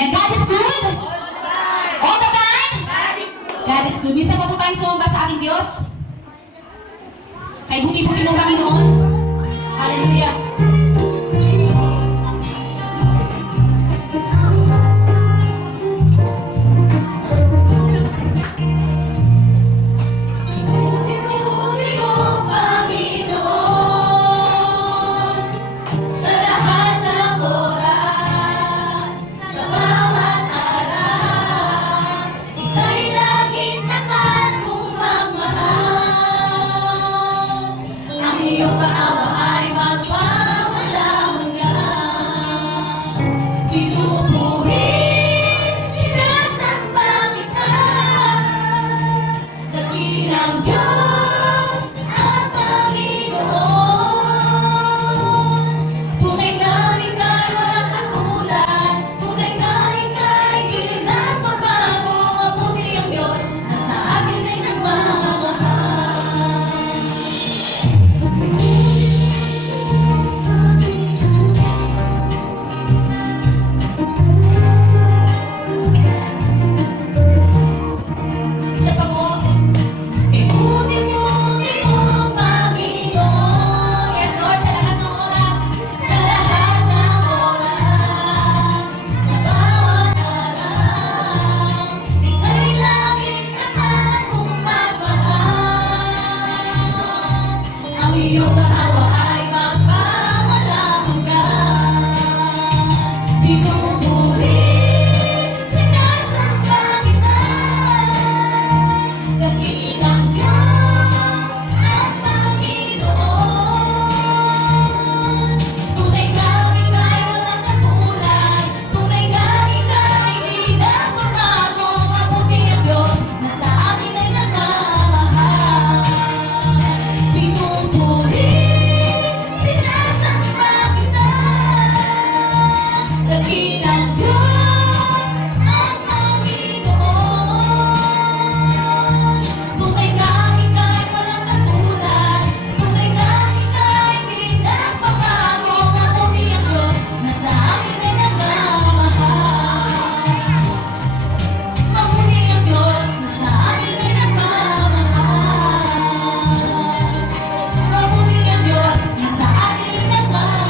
Amen. God is good? All the time? God is good. Minsan pa po tayong sumamba sa ating Diyos. Kay buti-buti ng Panginoon. Hallelujah. Iyong kaawa ay magpawalang hanggan. Pinupuri, sinasamba kita, dakilang Diyos at Panginoon. Tunay nga ika'y walang katulad, tunay nga ika'y di nagbabago. Mabuti ang Diyos na sa akin ay nagmamahal. Iyong kaawa ay magpawalang hanggan. Pinupuri, sinasamba kita, dakilang Diyos at Panginoon. Tunay nga ika'y walang katulad, tunay nga ika'y di nagbabago. Mabuti ang Diyos na sa amin ay nagmamahal. Dakilang Diyos at Panginoon. Tunay nga ika'y walang katulad, tunay nga ika'y di nagbabago. Mabuti ang Diyos na sa amin ay nagmamahal. Mabuti ang Diyos na sa amin ay nagmamahal. Mabuti ang Diyos na sa atin ay nagmamahal.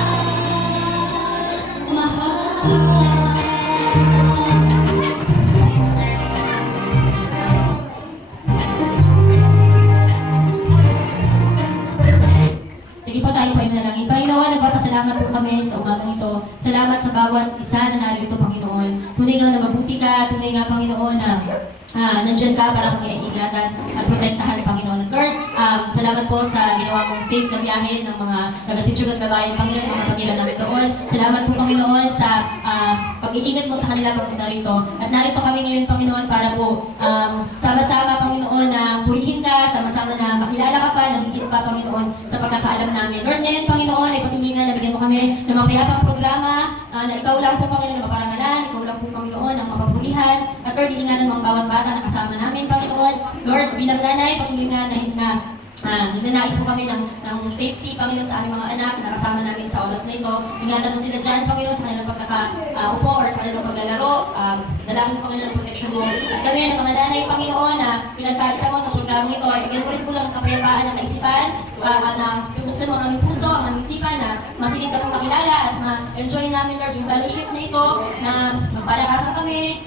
Sige po, tayo po ay manalangin. Panginoon, nagpapasalamat po kami sa umagang ito. Salamat sa bawat isa na narito, Panginoon. Tunay nga na mabuti ka, tunay nga, Panginoon, na nandiyan ka para kami ay ingatan at protektahan, Panginoon. Lord, salamat po sa ginawa mong safe na biyahe ng mga taga-Sitsugat na bayan, Panginoon, mga pagkila namin doon. Salamat po, Panginoon, sa pag-iingat mo sa kanila papunta rito. At narito kami ngayon, Panginoon, para po sama-sama, Panginoon, na purihin ka, sama-sama na makilala ka pa, na higit pa, Panginoon, sa pagkakaalam namin. Lord, ngayon, Panginoon, ay patuloy nga nabigyan mo kami ng mga payapang programa na ikaw lang po, Panginoon, na maparangalan, ikaw lang po, Panginoon, ang mapapulihan. At Lord, iingatan mo ang bawat bata na kasama namin, Panginoon. Lord, bilang nanay, patuloy nga ninanais mo kami ng safety, Panginoon, sa aming mga anak na kasama namin sa oras na ito. Ingatan mo sila dyan, Panginoon, sa kanilang pagkakaupo or sa kanilang paglalaro. Dalangin mo, Panginoon, ang protection mo. At kami ng mga nanay, Panginoon, na pinagkaisa mo sa programang ito, ay bigyan mo rin po lang ang kapayapaan ng kaisipan, na pibuksan mo ang aming puso, ang aming isipan, na masigit ka pong makilala at ma-enjoy namin, Lord, yung fellowship na ito, na magpalakasan kami,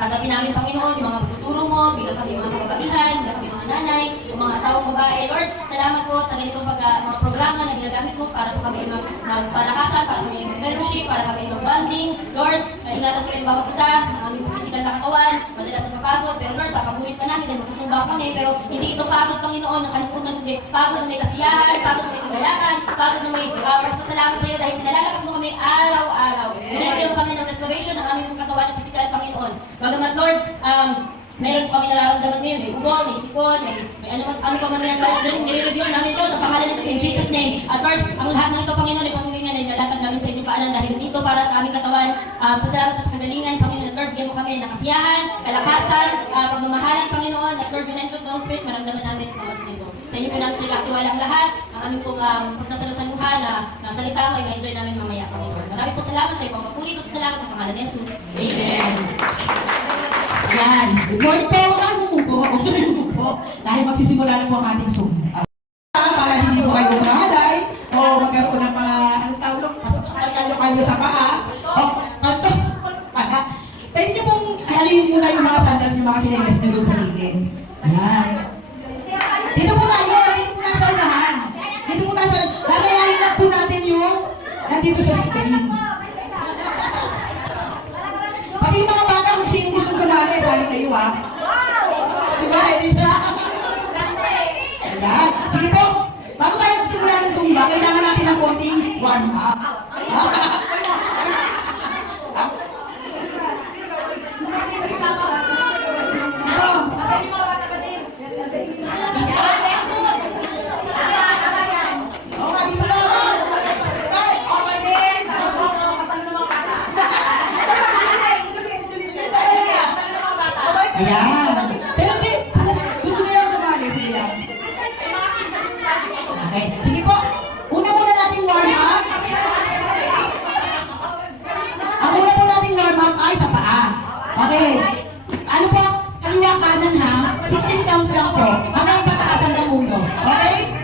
tanggapin namin, Panginoon, yung mga pagtuturo mo, bilang kami mga kababaihan, bilang kami mga nanay, yung mga asawang babae. Lord, salamat po sa ganitong mga programa na ginagamit mo para po kami magpalakasan, para kami mag-fellowship, para kami mag-bonding. Lord, ingatan mo rin bawat isa ng aming physical na katawan, madalas napapagod, pero Lord, papagulit pa namin dahil magsusumba kami, pero hindi ito pagod, Panginoon, ng kalungkutan, kundi pagod na may kasiyahan, pagod na may kagalakan, pagod na may pagsasalamat sa iyo dahil pinalalakas mo kami araw-araw. Binibigyan kami ng restoration ng aming katawan ng physical, Panginoon. Bagamat, Lord, meron po kami nararamdaman ngayon, may ubo, may sipon, may ano pa man yan, Lord, nire-review namin ito sa pangalan ng in Jesus' name. At Lord, ang lahat ng ito, Panginoon, ay patuloy nga na inalatag namin sa inyong paanan dahil dito para sa aming katawan. Pasalamat po sa kagalingan, Panginoon. Lord, bigyan mo kami ng kasiyahan, kalakasan, pagmamahalan, Panginoon. At Lord, binantlog ng Spirit, maramdaman namin sa oras nito. Sa inyo po namin pinagtiwala ang lahat, ang aming pong pagsasalusaluhan na salita mo, i-enjoy namin mamaya, Panginoon. Maraming po salamat sa iyong papuri po sa salamat sa pangalan ni Jesus. Amen. Yan. Good morning po. Huwag na umupo. Huwag na umupo. Dahil magsisimula na po ang ating Zoom. Para hindi po kayo mahalay o magkaroon ng mga, anong tawag doon? Pasok kayo sa paa. O, paltos sa paa. Pwede niyo pong halin muna yung mga sandals, yung mga chinelas niyo doon sa gilid. Yan. Dito po tayo. Dito po tayo sa unahan. Dito po tayo sa unahan. Lagayahin lang po natin yung nandito sa screen. Pati yung mga bata, kung sino gusto sumali, sali kayo ha. Di ba? Ready siya? Ayan. Sige po. Bago tayo magsimula ng Zumba, kailangan natin ng konting warm-up. Ito. Oo nga, dito na. Ayan. Pero di, gusto niyo yung sumali. Sige lang. Okay. Sige po. Una muna nating warm up. Ang una po nating warm up ay sa paa. Okay. Ano po? Kaliwa kanan ha. 16 counts lang po. Hanggang pataasan ng mundo. Okay?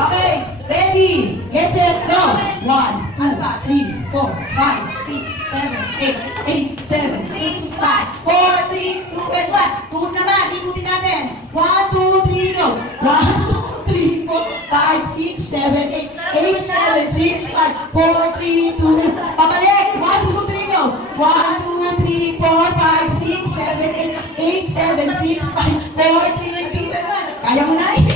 Okay. Ready? Get set, go. 1, 2, 3, 4, 5, 6, 7, 8, 7, 6, 5, 4, 3, 2, and 1. Tuhod naman. Ikutin natin. 1, 2, 3, go. 1, 2, 3, 4, 5, 6, 7, 8, 8, 7, 6, 5, 4, 3, 2, pabalik. 1, 2, 3, go. 1, 2, 3, 4, 5, 6, 7, 8, 8, 7, 6, 5, 4, 3, 2, and 1. Kaya mo na eh.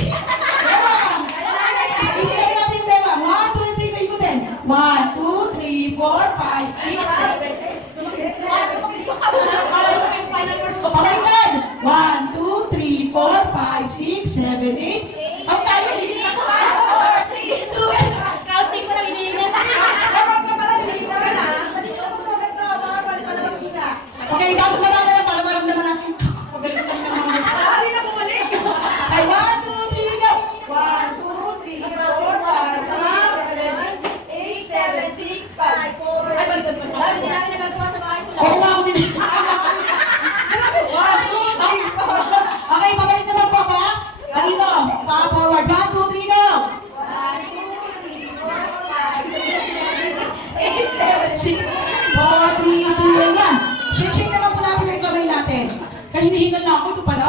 Hindi natin yung beba. 1, 2, 3, ikutin. 1, 2, 3, 4, 5, 6, 7, pabaliktad! 1, 2, 3, 4, 5, 6, 7, 8. Ang tayo, hindi na 4, 3, 2, and Counting ko na hinihingan. okay, bago ba na lang para maramdaman natin pagalit ng mga ay, 1, 2, 3, go! 1, 2, 3, 4, 5, 6, 7, 8, 7, 6, 5, 4. Ay, baliktad pa. Hindi namin nagagawa sa bahay ko. Oo nga ako din. Okay, pabalik naman po ba? Dito, forward. 1, 2, 3, go! 6, 4, 3, 2, and 1. Shake naman po natin yung kamay natin. Kaya hinihingal na ako. Ito pala.